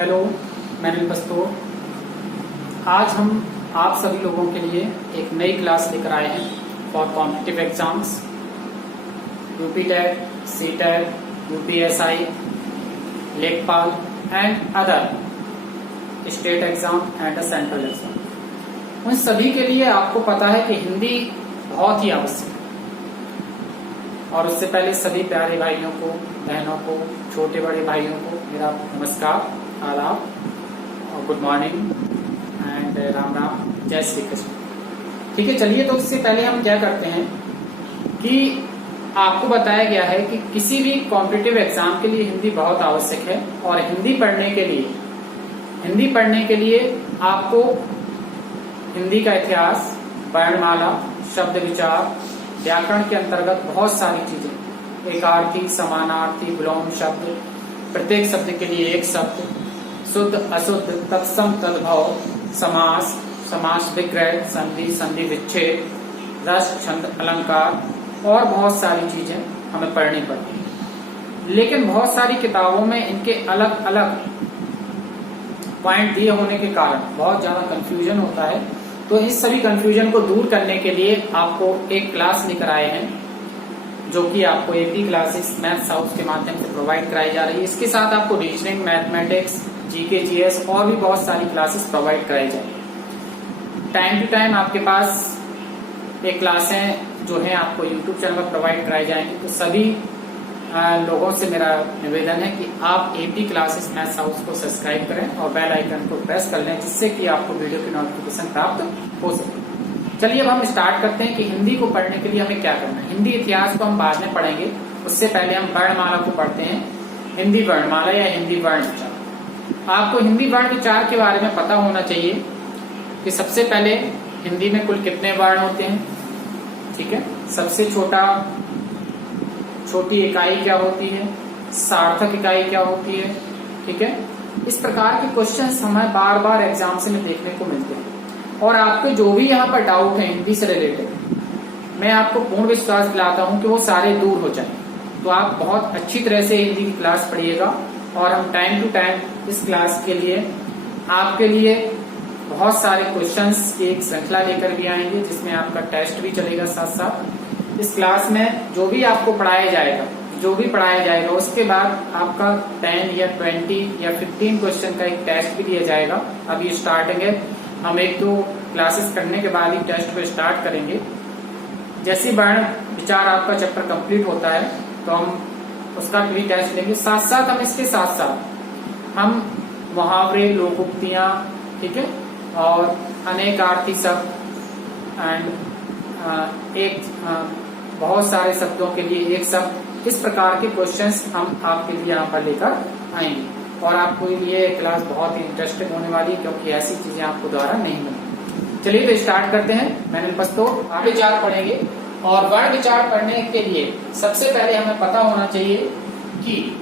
Hello, मैं अनिल पस्तोर। आज हम आप सभी लोगों के लिए एक नई क्लास लेकर आए हैं for competitive exams, UP TET, C TET, UPSI, लेखपाल and other state exam and central exam. उन सभी के लिए आपको पता है कि हिंदी बहुत ही आवश्यक है। और उससे पहले सभी प्यारे भाइयों को, बहनों को, छोटे बड़े भाइयों को मेरा नमस्कार, आदाब और good morning and Ram Ram, जय श्री कृष्ण। ठीक है, चलिए तो इससे पहले हम क्या करते हैं कि आपको बताया गया है कि किसी भी कॉम्पिटिटिव एग्जाम के लिए हिंदी बहुत आवश्यक है। और हिंदी पढ़ने के लिए आपको हिंदी का इतिहास, वर्णमाला, शब्द विचार, व्याकरण के अंतर्गत बहुत सारी चीजें, एकार्थी, समानार्थी, विलोम शब्द, प्रत्येक शब्द के लिए एक शब्द, शुद्ध अशुद्ध, तत्सम तद्भव, समास, समास विग्रह, संधि, संधि विच्छेद, रस, छंद, अलंकार और बहुत सारी चीजें हमें पढ़नी पड़ती है। लेकिन बहुत सारी किताबों में इनके अलग अलग पॉइंट दिए होने के कारण बहुत ज्यादा कंफ्यूजन होता है। तो इस सभी कंफ्यूजन को दूर करने के लिए आपको एक क्लास लेकर आए हैं, जो कि आपको एपी क्लासेस मैथ्स हाउस के माध्यम से प्रोवाइड कराई जा रही है। इसके साथ आपको रीजनिंग, मैथमेटिक्स, जीके, जीएस और भी बहुत सारी क्लासेस प्रोवाइड कराई जाएगी। टाइम टू टाइम आपके पास एक क्लासें जो है आपको यूट्यूब चैनल पर प्रोवाइड कराई जाएंगी। तो सभी लोगों से मेरा निवेदन है कि आप एपी क्लासेस मैथ्स हाउस को सब्सक्राइब करें और बेल आइकन को प्रेस कर लें, जिससे कि आपको वीडियो की नोटिफिकेशन प्राप्त हो सके। चलिए अब हम स्टार्ट करते हैं कि हिंदी को पढ़ने के लिए हमें क्या करना है। हिंदी इतिहास को हम बाद में पढ़ेंगे, उससे पहले हम वर्णमाला को पढ़ते हैं। हिंदी वर्णमाला या हिंदी वर्ण विचार। आपको हिंदी वर्ण विचार के बारे में पता होना चाहिए कि सबसे पहले हिंदी में कुल कितने वर्ण होते हैं। ठीक है, सबसे छोटी इकाई क्या होती है, सार्थक इकाई क्या होती है। ठीक है, इस प्रकार के क्वेश्चंस हमें बार बार एग्जाम्स में देखने को मिलते हैं। और आपके जो भी यहाँ पर डाउट है हिंदी से रिलेटेड, मैं आपको पूर्ण विश्वास दिलाता हूँ कि वो सारे दूर हो जाएं। तो आप बहुत अच्छी तरह से हिंदी की क्लास पढ़िएगा और हम टाइम टू टाइम इस क्लास के लिए आपके लिए बहुत सारे क्वेश्चंस की एक श्रृंखला लेकर भी आएंगे, जिसमें आपका टेस्ट भी चलेगा साथ साथ। इस क्लास में जो भी आपको पढ़ाया जाएगा उसके बाद आपका 10 या 20 या 15 क्वेश्चन का एक टेस्ट भी दिया जाएगा। अभी स्टार्टिंग है, हम 1-2 क्लासेस करने के बाद ही टेस्ट को स्टार्ट करेंगे। जैसे वर्ण विचार आपका चैप्टर कंप्लीट होता है तो हम उसका भी टेस्ट लेंगे। साथ साथ हम इसके साथ हम मुहावरे, लोकोक्तियां, ठीक है, और अनेकार्थी शब्द एंड बहुत सारे शब्दों के लिए एक शब्द, इस प्रकार के क्वेश्चंस हम आपके लिए यहाँ पर लेकर आएंगे। और आपको ये क्लास बहुत ही इंटरेस्टिंग होने वाली है, क्योंकि ऐसी चीजें आपको द्वारा नहीं मिलेंगी। चलिए तो स्टार्ट करते हैं। मैं अनिल पस्तोर। वर्ण विचार पढ़ेंगे और वर्ण विचार पढ़ने के लिए सबसे पहले हमें पता होना चाहिए कि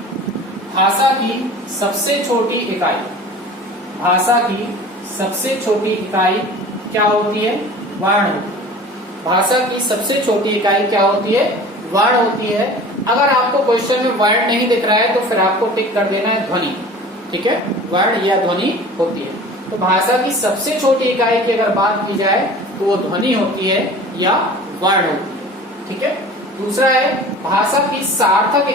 भाषा की सबसे छोटी इकाई क्या होती है, वर्ण होती है। भाषा की सबसे छोटी इकाई क्या होती है, वर्ण होती है। अगर आपको क्वेश्चन में वर्ण नहीं दिख रहा है तो फिर आपको टिक कर देना है ध्वनि। ठीक है, वर्ण या ध्वनि होती है। तो भाषा की सबसे छोटी इकाई की अगर बात की जाए तो वो ध्वनि होती है या वर्ण होती है। ठीक है, दूसरा है भाषा की सार्थक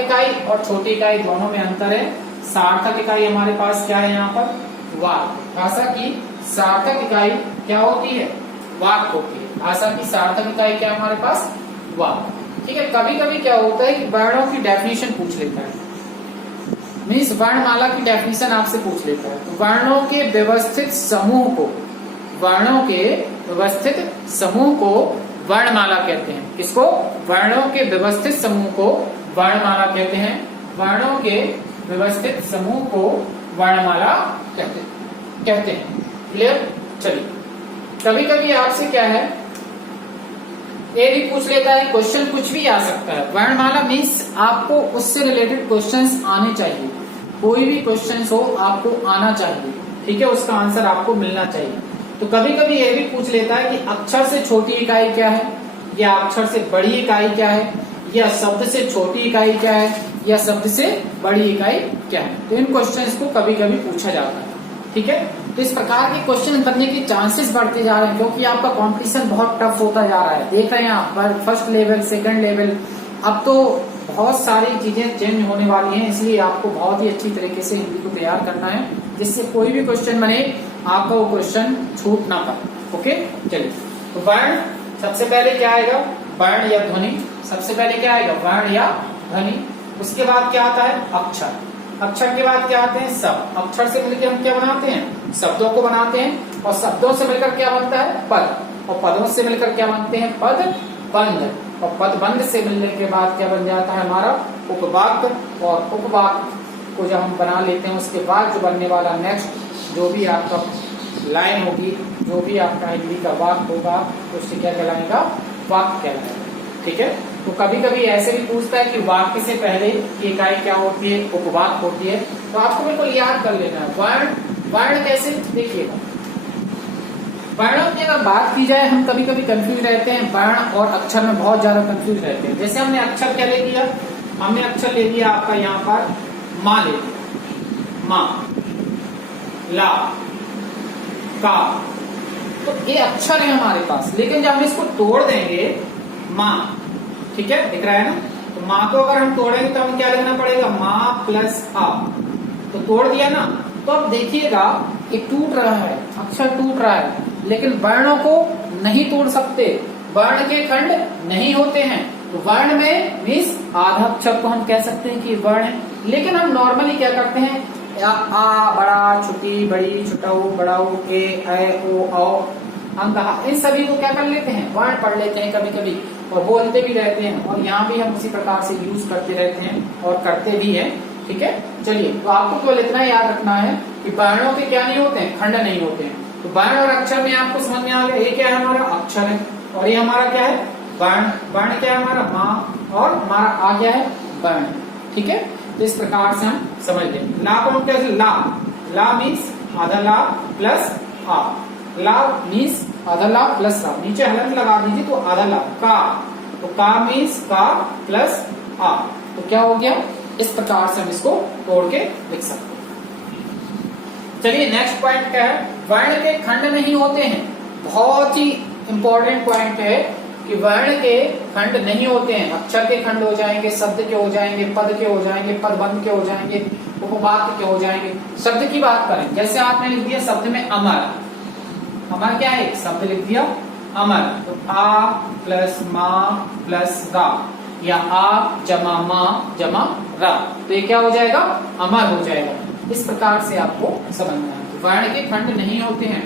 इकाई और छोटी इकाई दोनों में अंतर है। सार्थक इकाई हमारे पास क्या है, यहाँ पर वाक्। भाषा की सार्थक इकाई क्या होती है, वाक् होती है। भाषा की सार्थक इकाई क्या हमारे पास, वाक्। ठीक है, कभी कभी क्या होता है कि वर्णों की डेफिनेशन पूछ लेता है, मीन्स वर्णमाला की डेफिनेशन आपसे पूछ लेता है। तो वर्णों के व्यवस्थित समूह को वर्णमाला कहते हैं। किसको, वर्णों के व्यवस्थित समूह को वर्णमाला कहते हैं। वर्णों के व्यवस्थित समूह को वर्णमाला कहते हैं। क्लियर। चलिए, कभी कभी आपसे क्या है, ये भी पूछ लेता है, क्वेश्चन कुछ भी आ सकता है। वर्णमाला मीन्स आपको उससे रिलेटेड क्वेश्चंस आने चाहिए। कोई भी क्वेश्चन हो आपको आना चाहिए। ठीक है, उसका आंसर आपको मिलना चाहिए। तो कभी कभी ये भी पूछ लेता है कि अक्षर से छोटी इकाई क्या है, या अक्षर से बड़ी इकाई क्या है, या शब्द से छोटी इकाई क्या है या शब्द से बड़ी इकाई क्या है। तो इन क्वेश्चंस को कभी कभी पूछा जाता है, ठीक है। तो इस प्रकार के क्वेश्चन बनने के चांसेस बढ़ते जा रहे हैं क्योंकि आपका कंपटीशन बहुत टफ होता जा रहा है। देख रहे हैं आप फर्स्ट लेवल, सेकंड लेवल, अब तो बहुत सारी चीजें चेंज होने वाली हैं, इसलिए आपको बहुत ही अच्छी तरीके से हिंदी को तैयार करना है जिससे कोई भी क्वेश्चन बने आपका वो क्वेश्चन छूट ना पाए। ओके, चलिए। तो वर्ण सबसे पहले क्या आएगा, वर्ण या ध्वनि। सबसे पहले क्या आएगा, वर्ण या ध्वनि। उसके बाद क्या आता है, अक्षर। अक्षर के बाद क्या आते हैं, शब्द। अक्षर से मिलकर हम क्या बनाते हैं, शब्दों को बनाते हैं, और शब्दों से मिलकर क्या बनता है, पद, और पदों से मिलकर क्या बनते हैं, पद बंध, और पद बंध से मिलने के बाद क्या बन जाता है हमारा उपवाक्य। और उपवाक्य को जब हम बना लेते हैं उसके बाद जो बनने वाला नेक्स्ट जो भी आपका लाइन होगी, जो भी आपका हिंदी का वाक्य होगा, तो उससे क्या कहलाएगा, वाक्य कहलाएगा, ठीक है। तो कभी कभी ऐसे भी पूछता है कि वाक्य से पहले की इकाई क्या होती है, उपवाक्य होती है। तो आपको बिल्कुल याद कर लेना है। वर्ण, वर्ण कैसे, देखिएगा वर्णों की अगर बात की जाए, हम कभी कभी कंफ्यूज रहते हैं, वर्ण और अक्षर में बहुत ज्यादा कंफ्यूज रहते हैं। जैसे हमने अक्षर क्या ले लिया, हमने अक्षर ले लिया आपका यहाँ पर माँ ले लिया, माँ, ला, का, तो ये अक्षर है हमारे पास। लेकिन जब हम इसको तोड़ देंगे, माँ, ठीक है, दिख रहा है ना, तो माँ को अगर हम तोड़ेंगे तो हमें क्या लिखना पड़ेगा, माँ प्लस आ। तो तोड़ दिया ना, तो अब देखिएगा ये टूट रहा है, अक्षर टूट रहा है, लेकिन वर्णों को नहीं तोड़ सकते, वर्ण के खंड नहीं होते हैं। तो वर्ण में मीन्स आधा अक्षर को हम कह सकते हैं कि वर्ण है। लेकिन हम नॉर्मली क्या करते हैं, आ, बड़ा, छोटी, बड़ी, छोटाऊ, बड़ाऊ, ए, ओ, औ, हम कहा, इन सभी को क्या कर लेते हैं, वर्ण पढ़ लेते हैं कभी कभी, और बोलते भी रहते हैं, और यहाँ भी हम उसी प्रकार से यूज करते रहते हैं और करते भी हैं, ठीक है। चलिए, तो आपको केवल इतना याद रखना है कि वर्णों के क्या नहीं होते हैं, खंड नहीं होते हैं। तो वर्ण और अक्षर में आपको समझ में आ गया, ये क्या है हमारा अक्षर है, और ये हमारा क्या है, वर्ण। वर्ण क्या है हमारा माँ, और हमारा आ गया है वर्ण, ठीक है। तो इस प्रकार से हम समझ लें। ला को हम कैसे, ला, ला मीन्स आधा ला प्लस आ, ला मीन्स आधा ला प्लस आ, नीचे हलंत लगा दीजिए तो आधा ला। का, तो का मीन्स का प्लस आ, तो क्या हो गया, इस प्रकार से हम इसको तोड़ के लिख सकते हैं। चलिए, नेक्स्ट पॉइंट क्या है, वर्ण के खंड नहीं होते हैं। बहुत ही इंपॉर्टेंट पॉइंट है कि वर्ण के खंड नहीं होते हैं। अक्षर के खंड हो जाएंगे, शब्द के हो जाएंगे, पद के हो जाएंगे, पदबंध के हो जाएंगे, उपवाक्य के हो जाएंगे। शब्द की बात करें, जैसे आपने लिख दिया शब्द में अमर, अमर क्या है, शब्द लिख दिया अमर, तो आ प्लस माँ प्लस रा, या आ जमा माँ जमा रा, तो ये क्या हो जाएगा, अमर हो जाएगा। इस प्रकार से आपको समझना है। वर्ण के खंड नहीं होते हैं।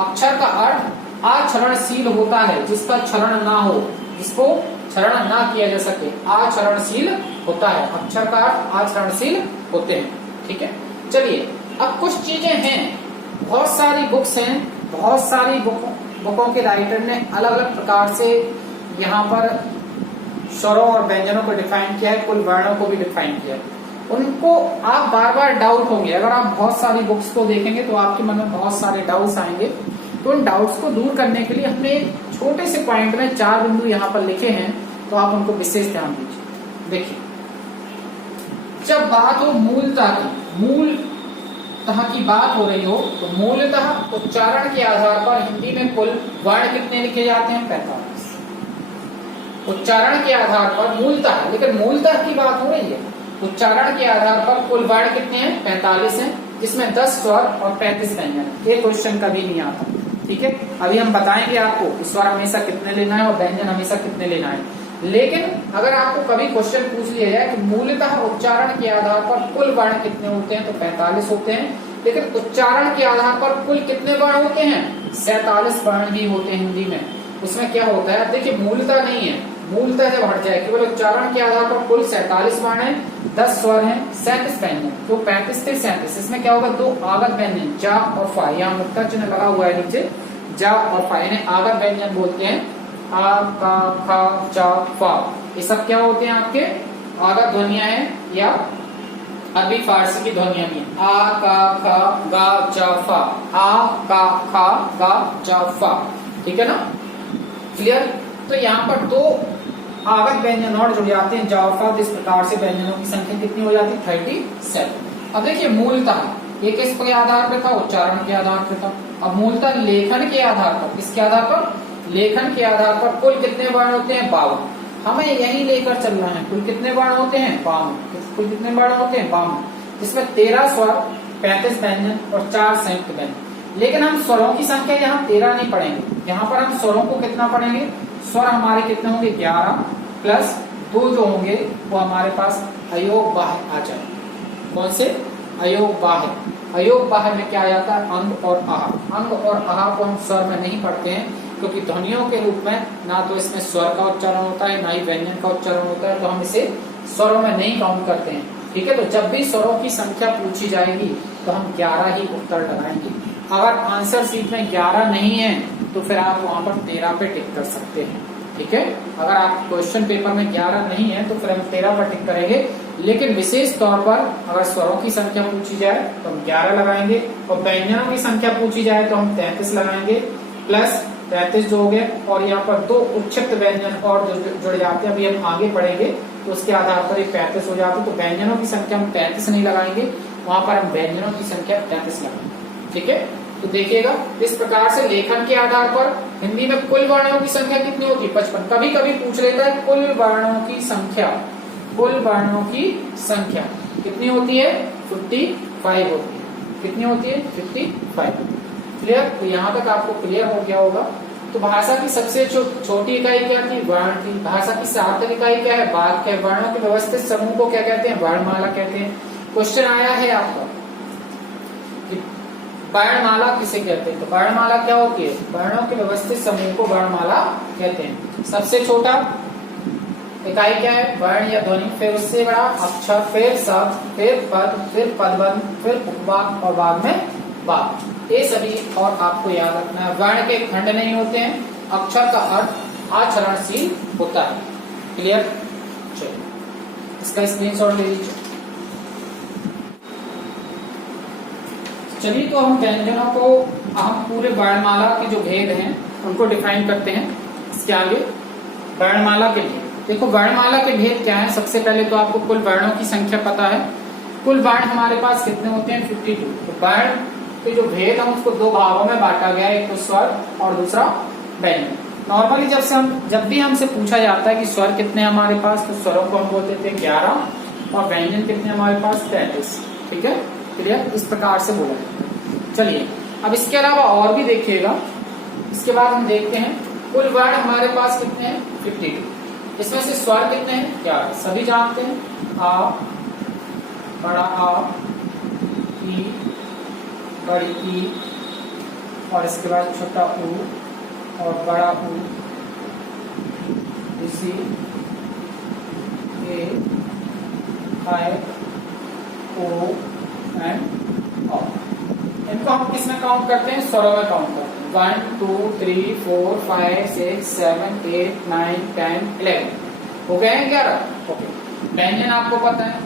अक्षर का अर्थ आचरणशील होता है, जिसका क्षरण ना हो, जिसको क्षरण ना किया जा सके, आचरणशील होता है। अक्षर का अर्थ आचरणशील होते हैं, ठीक है। चलिए, अब कुछ चीजें हैं, बहुत सारी बुक्स हैं, बहुत सारी बुकों के राइटर ने अलग अलग प्रकार से यहाँ पर स्वरों और व्यंजनों को डिफाइन किया है, कुल वर्णों को भी डिफाइन किया है। उनको आप बार बार डाउट होंगे, अगर आप बहुत सारी बुक्स को देखेंगे तो आपके मन में बहुत सारे डाउट्स आएंगे। तो उन डाउट्स को दूर करने के लिए हमने एक छोटे से पॉइंट में 4 बिंदु यहाँ पर लिखे हैं, तो आप उनको विशेष ध्यान दीजिए। देखिए, जब बात हो मूलतः की बात हो रही हो, तो मूलतः उच्चारण के आधार पर हिंदी में कुल वर्ण कितने लिखे जाते हैं, 45। उच्चारण के आधार पर मूलतः, लेकिन मूलतः की बात हो रही है, उच्चारण के आधार पर कुल वर्ण कितने हैं, 45 हैं, जिसमें 10 स्वर और 35 व्यंजन। ये क्वेश्चन कभी नहीं आता, ठीक है। अभी हम बताएंगे आपको स्वर हमेशा कितने लेना है और व्यंजन हमेशा कितने लेना है। लेकिन अगर आपको कभी क्वेश्चन पूछ लिया जाए कि मूलतः उच्चारण के आधार पर कुल वर्ण कितने होते हैं, तो 45 होते हैं। लेकिन उच्चारण के आधार पर कुल कितने वर्ण होते हैं, 47 वर्ण ही होते हैं हिंदी में। उसमें क्या होता है, देखिए मूलतः नहीं है, मूलतः जब हट जाए, केवल उच्चारण के आधार पर कुल 47 वर्ण है, 10 स्वर हैं, 37 व्यंजन, तो 35 से 37। इसमें क्या होगा, 2 आगत व्यंजन जा और फा, यहाँ मुक्ता चिन्ह लगा हुआ है नीचे, जा और फा, इन्हें आगत व्यंजन बोलते हैं। आ, का, खा, चा, फा, ये सब क्या होते हैं, आपके आगत ध्वनियां हैं या अरबी फारसी की ध्वनियां भी हैं। आ, का, खा, गा, जा, फा, आ, का, खा, गा, जा, फा, ठीक है ना, क्लियर। तो यहाँ पर 2 अगर व्यंजन और जुड़ जाते हैं जाओ इस प्रकार से व्यंजनों की संख्या कितनी हो जाती है 37। अब देखिए मूलतः ये किस के आधार पर था, उच्चारण के आधार पर था। अब मूलतः लेखन के आधार पर, किसके आधार पर, लेखन के आधार पर कुल कितने वर्ण होते हैं 52। हमें यही लेकर चलना है, कुल कितने वर्ण होते हैं 52। कुल कितने वर्ण होते हैं 52, जिसमें 13 स्वर, 35 व्यंजन और 4 संयुक्त व्यंजन। लेकिन हम स्वरों की संख्या यहाँ 13 नहीं पढ़ेंगे, यहाँ पर हम स्वरों को कितना पढ़ेंगे, स्वर हमारे कितने होंगे 11 प्लस 2 जो होंगे वो हमारे पास अयोग बाह्य आ जाए। कौन से, अयोग बाह्य। अयोग बाह्य में क्या आ जाता है, अंग और आह। अंग और आह को हम स्वर में नहीं पढ़ते हैं क्योंकि ध्वनियों के रूप में ना तो इसमें स्वर का उच्चारण होता है, ना ही व्यंजन का उच्चारण होता है, तो हम इसे स्वरों में नहीं काउंट करते हैं। ठीक है, तो जब भी स्वरों की संख्या पूछी जाएगी तो हम 11 ही उत्तर लगाएंगे। अगर आंसर शीट में 11 नहीं है तो फिर आप वहां पर 13 पे टिक कर सकते हैं। ठीक है, अगर आप क्वेश्चन पेपर में 11 नहीं है तो फिर हम 13 पर टिक करेंगे। लेकिन विशेष तौर पर अगर स्वरों की संख्या पूछी जाए तो हम 11 लगाएंगे, और व्यंजनों की संख्या पूछी जाए तो हम 33 लगाएंगे, प्लस 33 जो हो गए, और यहाँ पर 2 उच्छिष्ट व्यंजन और जुड़ जाते हैं, अभी हम आगे पढ़ेंगे तो उसके आधार पर 35 हो जाती है। तो व्यंजनों की संख्या हम 33 नहीं लगाएंगे, वहां पर हम व्यंजनों की संख्या 33 लगाएंगे। ठीक है, तो देखिएगा इस प्रकार से लेखन के आधार पर हिंदी में कुल वर्णों की संख्या कितनी होती है 55। कभी कभी पूछ लेता है कुल वर्णों की संख्या, कुल वर्णों की संख्या कितनी होती है 55 होती है। कितनी होती है 55। क्लियर, तो यहाँ तक आपको क्लियर हो गया होगा। तो भाषा की सबसे छोटी इकाई क्या थी, वर्ण थी। भाषा की सार्थक इकाई क्या है, वाक्य है। वर्णों के व्यवस्थित समूह को क्या कहते हैं, वर्णमाला कहते हैं। क्वेश्चन आया है आपका कि वर्णमाला किसे कहते हैं, तो वर्णमाला क्या होती है, वर्णों के व्यवस्थित समूह को वर्णमाला कहते हैं। सबसे छोटा इकाई क्या है, वर्ण या ध्वनि, फिर उससे बड़ा अक्षर, फिर शब्द, फिर पद, फिर पदबंध, फिर उपवाक और बाद में वाक्य। ये सभी और आपको याद रखना है। वर्ण के खंड नहीं होते हैं, अक्षर का अर्थ आचरणशील होता है। क्लियर, चलिए इसका स्क्रीनशॉट ले लीजिए। चलिए तो हम व्यंजनों को, हम पूरे वर्णमाला के जो भेद हैं उनको डिफाइन करते हैं। इसके आगे वर्णमाला के लिए देखो, वर्णमाला के भेद क्या है। सबसे पहले तो आपको कुल वर्णों की संख्या पता है। कुल वर्ण हमारे पास कितने होते हैं 52। तो वर्ण के जो भेद हम उसको 2 भागों में बांटा गया है, एक तो स्वर और दूसरा व्यंजन। नॉर्मली जब भी हमसे पूछा जाता है कि स्वर कितने हमारे पास, तो स्वरों को हम बोलते थे 11 और व्यंजन कितने हमारे पास 33। ठीक है, क्लियर, इस प्रकार से बोला जाता है। चलिए अब इसके अलावा और भी देखिएगा। इसके बाद हम देखते हैं कुल वर्ण हमारे पास कितने हैं 52। इसमें से स्वर कितने हैं 11, सभी जानते हैं। आ, बड़ा आ, ई, बड़ी ई, और इसके बाद छोटा ऊ और बड़ा ऊ, इसी ए, आई, ओ एंड ऑ। इनको हम किसमें काउंट करते हैं, स्वरों में काउंट करते हैं। 1 2 3 4 5 6 7 8 9 10 11 हो गए हैं 11। ओके, व्यंजन आपको पता है।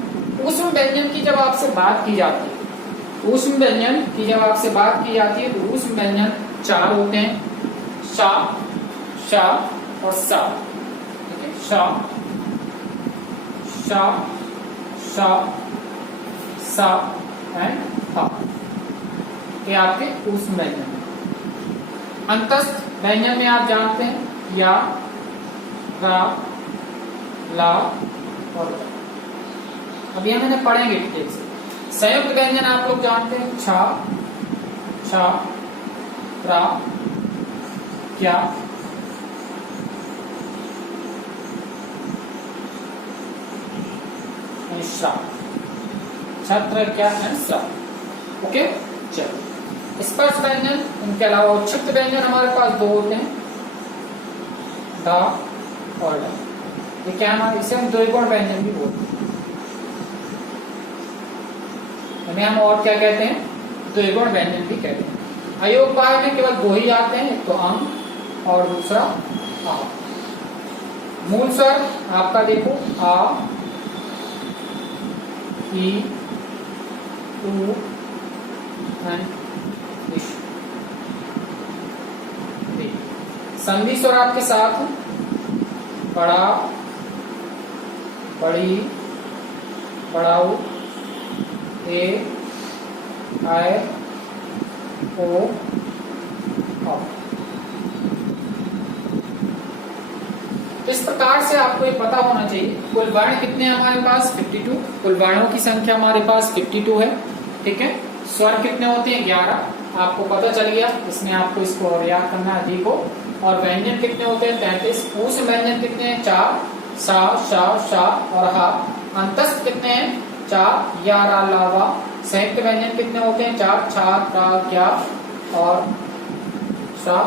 ऊष्म व्यंजन की जब आपसे बात की जाती है, ऊष्म व्यंजन की जब आपसे बात की जाती है तो ऊष्म व्यंजन 4 होते हैं, शा, शा और सा। ठीक है, शा, शा, शा, सा एंड हा, ये आपके ऊष्म व्यंजन। अंतस्थ व्यंजन में आप जानते हैं या, रा, ला और ला। अब ये मैंने पढ़ेंगे ठीक से। संयुक्त व्यंजन आप लोग जानते हैं, छा, छा, रा, क्या, श्रा, छत्र, क्या एंड श्रा। ओके, चलो स्पर्श व्यंजन, उनके अलावा उच्छिष्ट व्यंजन हमारे पास 2 होते हैं, डा और डा। ये क्या हमारे, इसे हम द्विगुण व्यंजन भी बोलते हैं। इन्हें हम और क्या कहते हैं, द्विगुण व्यंजन भी कहते हैं। अयोग बाह्य में केवल 2 ही आते हैं, एक तो अंग और दूसरा आ। मूल स्वर आपका देखो, आ, ई, ऊ एंड इश। संधि स्वर आपके साथ, बड़ा, बड़ी, बड़ाऊ, ए, आई, ओ, औ। तो इस प्रकार से आपको ये पता होना चाहिए कुल वर्ण कितने हैं हमारे पास 52, कुल वर्णों की संख्या हमारे पास 52 है। ठीक है, स्वर कितने होते हैं 11, आपको पता चल गया, इसमें आपको इसको और याद करना अधिक हो। और व्यंजन कितने होते हैं 33, उस व्यंजन कितने हैं 4, सा, शा, शा और हा। अंतस्थ कितने हैं 4, या, रा, ला, वा। संयुक्त व्यंजन कितने होते हैं 4, छा, टा, क्या और सा।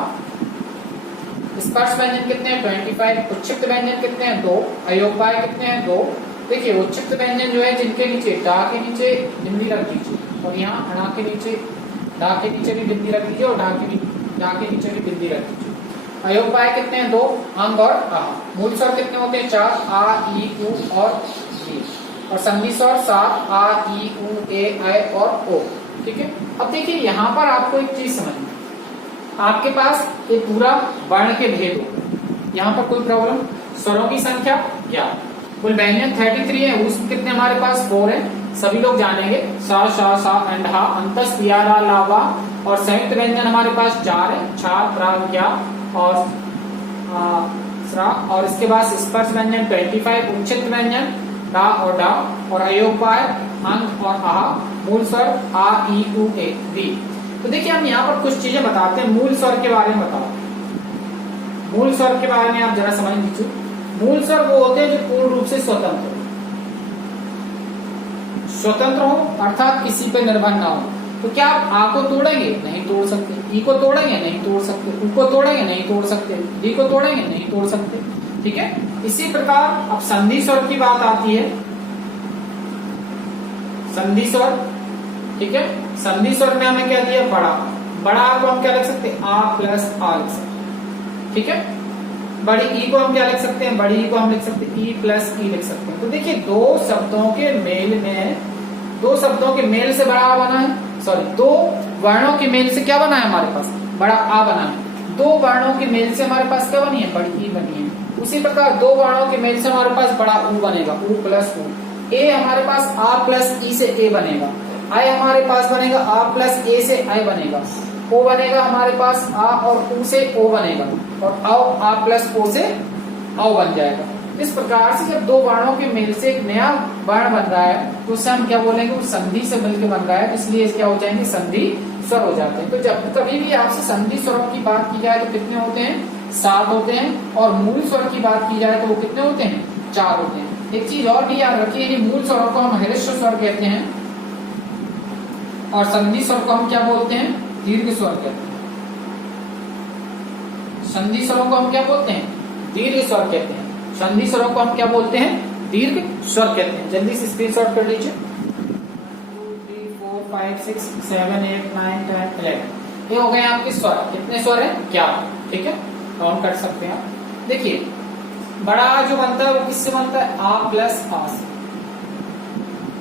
स्पर्श व्यंजन कितने हैं 25, उच्छिष्ट व्यंजन कितने हैं 2, अयोपाय कितने हैं 2। देखिए उच्छिष्ट व्यंजन जो है जिनके नीचे डा के नीचे बिंदी रख दीजिए और यहाँ अणा के नीचे डा के नीचे भी बिंदी रख दीजिए और डा के नीचे भी बिंदी रख दीजिए। अयोपाय कितने हैं 2, अंग और आ। मूल स्वर कितने होते हैं 4, आ, ई, उ और ई। और संधि स्वर 7, आ, ई, उ, ए, ऐ और ओ। ठीक है, अब देखिए यहाँ पर आपको एक चीज समझना, आपके पास एक पूरा वर्ण के भेद हो, यहाँ पर कोई प्रॉब्लम। स्वरों की संख्या 11, कुल व्यंजन 33 है, उसमें कितने हमारे पास 4 है, सभी लोग जानेंगे, सा, शा, सा एंड हा। अंतस्थ, या, रा, ला, वा। और संयुक्त व्यंजन हमारे पास 4 है, छा, प्रा, क्या और स्रा। और इसके बाद स्पर्श व्यंजन 25, उच्छिष्ट व्यंजन डा और डा और अयोपाय अंग और आ। मूल स्वर आ, ई, उ, ए, दी। तो देखिए हम यहाँ पर कुछ चीजें बताते हैं, मूल स्वर के बारे में बताओ। मूल स्वर के बारे में आप जरा समझ लीजिए। मूल स्वर वो होते हैं जो पूर्ण रूप से स्वतंत्र हो, अर्थात किसी पे निर्भर ना हो। तो क्या आप आ को तोड़ेंगे? नहीं तोड़ सकते। ई को तोड़ेंगे? नहीं तोड़ सकते। उ को तोड़ेंगे? नहीं तोड़ सकते। डी को तोड़ेंगे? नहीं तोड़ सकते। ठीक है, इसी प्रकार अब संधि स्वर की बात आती है। संधि स्वर, ठीक है, संधि स्वर में हमें क्या दिया बड़ा, बड़ा को हम क्या लिख सकते हैं आ प्लस आ लिख सकते हैं। ठीक है, बड़ी ई को हम क्या लिख सकते हैं, बड़ी ई को हम लिख सकते हैं ई प्लस ई लिख सकते हैं। तो देखिए दो शब्दों के मेल से बड़ा आ बना है, सॉरी दो वर्णों के मेल से क्या बना है हमारे पास बड़ा आ बना है। दो वर्णों के मेल से हमारे पास क्या बनी है बड़ी ई बनी है। उसी प्रकार दो वर्णों के मेल से हमारे पास बड़ा ऊ बनेगा, ऊ प्लस ऊ। ए हमारे पास आ प्लस ई से ए बनेगा, आई हमारे पास बनेगा आ प्लस ए से आई बनेगा, ओ बनेगा हमारे पास आ और ऊ से ओ बनेगा और आओ आ प्लस ओ से आओ बन जाएगा। इस प्रकार से जब दो वर्णों के मेल से एक नया वर्ण बन रहा है तो उसे हम क्या बोलेंगे, वो संधि से मिलकर बन रहा है, इसलिए क्या हो जाएंगे संधि स्वर हो जाते हैं। तो जब कभी भी आपसे संधि स्वरों की बात की जाए तो कितने होते हैं 7 होते हैं, और मूल स्वर की बात की जाए तो वो कितने होते हैं 4 होते हैं। एक चीज और भी याद रखिए, मूल स्वरों को हम हृस्व स्वर कहते हैं और संधि स्वर को हम क्या बोलते हैं दीर्घ स्वर कहते हैं। संधि स्वरों को हम क्या बोलते हैं दीर्घ स्वर कहते हैं, संधि स्वरों को हम क्या बोलते हैं दीर्घ स्वर कहते हैं। जल्दी से स्क्रीनशॉट कर लीजिए। 1 2 3 4 5 6 7 8 9 10 11 ये हो गए आपके स्वर। कितने स्वर है 11। ठीक है, काउंट कर सकते हैं आप। देखिए बड़ा जो बनता है वो किससे बनता है आ प्लस आ से,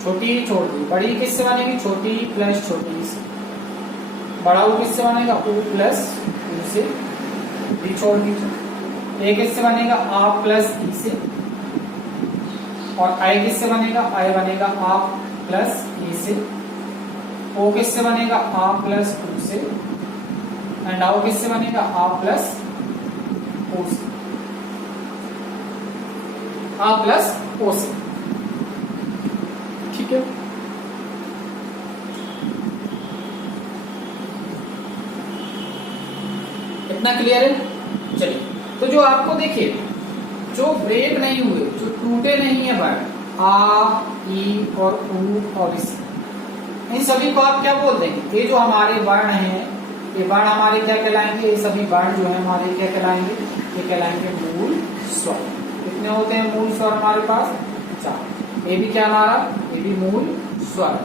छोटी छोड़ दी, बड़ी किससे बनेगी छोटी प्लस छोटी से, बड़ा ऊ किससे बनेगा ऊ प्लस ऊ से, डी छोड़ दीजिए। ए किससे बनेगा आ प्लस ई से, और आई किससे बनेगा आई बनेगा आ प्लस ई से, ओ किससे बनेगा आ प्लस ऊ से, एंड आओ किससे बनेगा आ प्लस ओ से, आ प्लस ओ से। ठीक है, इतना क्लियर है। चलिए, तो जो आपको देखिए जो ब्रेक नहीं हुए, जो टूटे नहीं है वर्ण आ ई और ऊ और इस, इन सभी को आप क्या बोल देंगे, ये जो हमारे वर्ण हैं ये वर्ण हमारे क्या कहलाएंगे, ये सभी वर्ण जो है हमारे क्या कहलाएंगे, ये कहलाएंगे मूल स्वर। कितने होते हैं मूल स्वर हमारे पास 4। ये भी क्या हमारा ये भी मूल स्वर,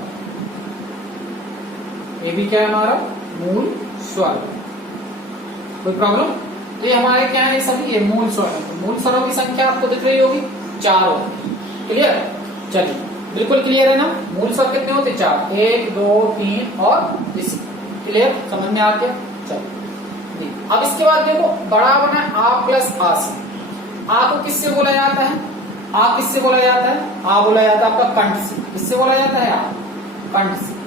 ये भी क्या है हमारा मूल स्वर। कोई प्रॉब्लम? तो ये हमारे क्या है सभी ये मूल स्वर है। तो मूल स्वरों की संख्या आपको दिख रही होगी 4 होगी। क्लियर? चलिए बिल्कुल क्लियर है ना। मूल स्वर कितने होते 4, 1 2 3 और इसी। क्लियर, समझ में आ गया। चलिए अब इसके बाद देखो बड़ा बना आ प्लस आ से। आ को किससे बोला जाता है आ किससे बोला जाता है? आ बोला जाता है आपका कंठ से। किससे बोला जाता है? आ कंठ से।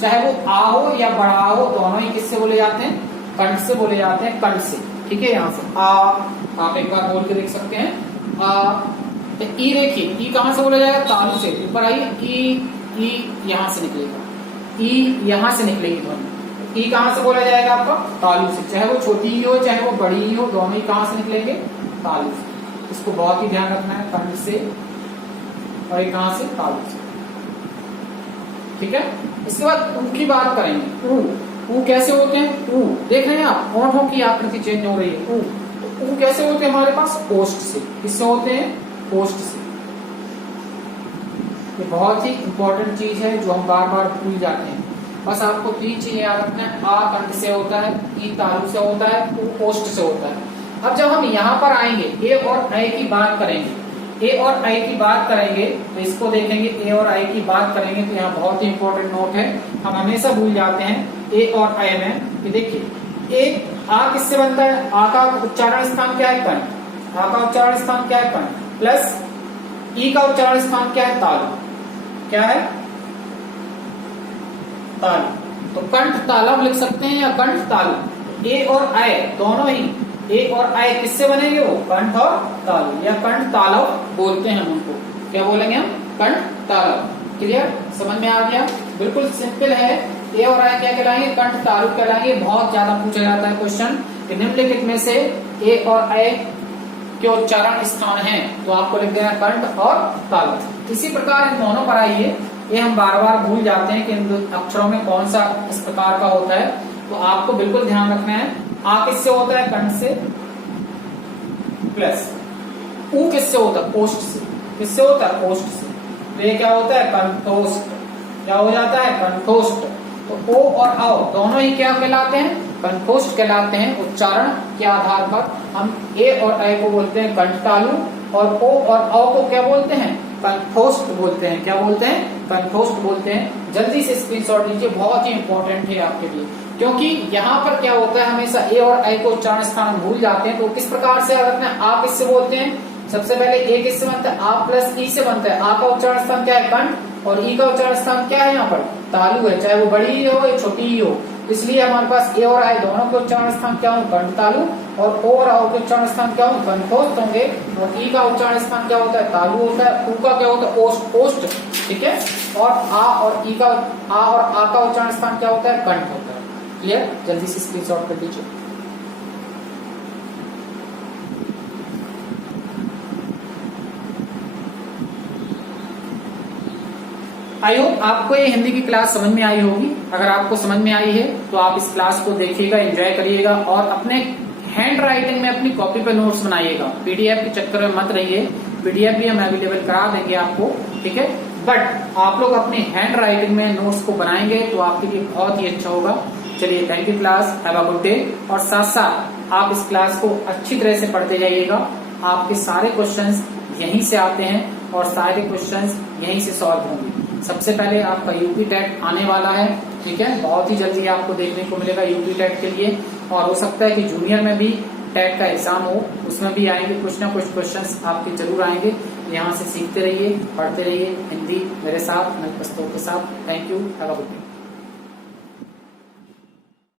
चाहे वो आ हो या बड़ा हो, दोनों ही किससे बोले जाते हैं? कंठ से बोले जाते हैं, कंठ से। ठीक है, यहाँ से आ आप एक बार बोल के देख सकते हैं। आ तो ई देखिए, ई कहां से बोला जाएगा? तालु से। ऊपर आइए, ई यहां से निकलेगा, ई यहां से निकलेगी ध्वनि। ई कहां से बोला जाएगा आपका? तालु से। चाहे वो छोटी ही हो चाहे वो बड़ी ही हो, दोनों ही कहां से निकलेंगे? तालु से। इसको बहुत ही ध्यान रखना है, कंठ से और ये कहां से? तालु से। ठीक है, इसके बाद ऊ की बात करेंगे। ऊ कैसे होते हैं? ऊ देख रहे हैं आप, होठों की आकृति चेंज हो रही है। ऊ कैसे होते हैं हमारे पास? ओष्ठ से। किससे होते हैं? ओष्ठ से। ये बहुत ही इंपॉर्टेंट चीज है जो हम बार बार भूल जाते हैं। बस आपको 3 चीजें याद रखना है। आ कंठ से होता है, ई तालु से होता है, ऊ ओष्ठ से होता है। अब जब हम यहाँ पर आएंगे, ए और ऐ की बात करेंगे, ए और ऐ की बात करेंगे तो इसको देखेंगे, ए और ऐ की बात करेंगे तो यहाँ बहुत ही इंपॉर्टेंट नोट है, हम हमेशा भूल जाते हैं ए और ऐ में। देखिए, ए आ किससे बनता है? आ का उच्चारण स्थान क्या है? कंठ। आ का उच्चारण स्थान क्या है? कंठ। प्लस ई का उच्चारण स्थान क्या है? तालु। क्या है? तालु। तो कंठ तालव लिख सकते हैं या कंठ तालु। ए और ऐ दोनों ही, ए और ऐ किससे बनेंगे? वो कंठ और तालु, या कंठ तालव बोलते हैं उनको। क्या बोलेंगे हम? कंठ तालव। क्लियर? समझ में आ गया? बिल्कुल सिंपल है। ए और ऐ क्या कहलाएंगे? कंठ तालु कहलाएंगे। बहुत ज्यादा पूछा जाता है क्वेश्चन कि निम्नलिखित में से ए और ऐ के उच्चारण स्थान है, तो आपको लिख देना कंठ और तालु। इसी प्रकार इन दोनों पर आइए, ये हम बार बार भूल जाते हैं कि इन अक्षरों में कौन सा इस प्रकार का होता है, तो आपको बिल्कुल ध्यान रखना है। आ किससे होता है? कंठ से। प्लस ऊ किससे होता है? ओष्ठ से। किससे होता है? ओष्ठ से। तो ये क्या होता है? कंठोष्ठ। क्या हो जाता है? कंठोष्ठ। तो ओ और औ दोनों ही क्या कहलाते हैं? कंठोष्ठ कहलाते हैं। उच्चारण के आधार पर हम ए और ऐ को बोलते हैं कंठ तालु, और ओ और औ को क्या बोलते हैं? कंठोष्ठ बोलते हैं। क्या बोलते हैं? कंठोष्ठ बोलते हैं। जल्दी से स्क्रीनशॉट लीजिए, बहुत ही इंपॉर्टेंट है आपके लिए, क्योंकि यहाँ पर क्या होता है, हमेशा ए और ऐ को उच्चारण स्थान भूल जाते हैं। तो किस प्रकार से याद रखना है? आ किससे बोलते हैं? सबसे पहले ए किससे बनता है? आ प्लस ई से बनता है। आ का उच्चारण स्थान क्या है? कंठ, और ई का उच्चारण स्थान क्या है? यहाँ पर तालु है, चाहे वो बड़ी ही हो या छोटी ही हो। इसलिए हमारे पास ए और ऐ दोनों के उच्चारण स्थान क्या होंगे? कंठ तालु, और ओ और औ के उच्चारण स्थान क्या होंगे? कंठोष्ठ होंगे। और ई का उच्चारण स्थान क्या होता है? तालु होता है। ऊ का क्या होता है? ओष्ठ। ठीक है, और आ और ई का, आ और आ का उच्चारण स्थान क्या होता है? कंठ होता है। क्लियर? जल्दी से स्क्रीनशॉट कर लीजिए। आई होप आपको ये हिंदी की क्लास समझ में आई होगी। अगर आपको समझ में आई है तो आप इस क्लास को देखिएगा, एंजॉय करिएगा, और अपने हैंड राइटिंग में अपनी कॉपी पे नोट्स बनाइएगा। पीडीएफ के चक्कर में मत रहिए, पीडीएफ भी हम अवेलेबल करा देंगे आपको। ठीक है, बट आप लोग अपनी हैंड राइटिंग में नोट्स को बनाएंगे तो आपके लिए बहुत ही अच्छा होगा। चलिए, thank you class, have a good day. और साथ साथ आप इस क्लास को अच्छी तरह से पढ़ते जाइएगा। आपके सारे क्वेश्चंस यहीं से आते हैं और सारे क्वेश्चंस यहीं से सॉल्व होंगे। सबसे पहले आपका यूपी टेट आने वाला है। ठीक है, बहुत ही जल्दी आपको देखने को मिलेगा यूपी टेट के लिए, और हो सकता है कि जूनियर में भी टेट का एग्जाम हो, उसमें भी आएंगे कुछ ना कुछ क्वेश्चंस आपके जरूर आएंगे। यहाँ से सीखते रहिए, पढ़ते रहिए हिंदी मेरे साथ, मैं पुस्तकों के साथ। Thank you, have a good day.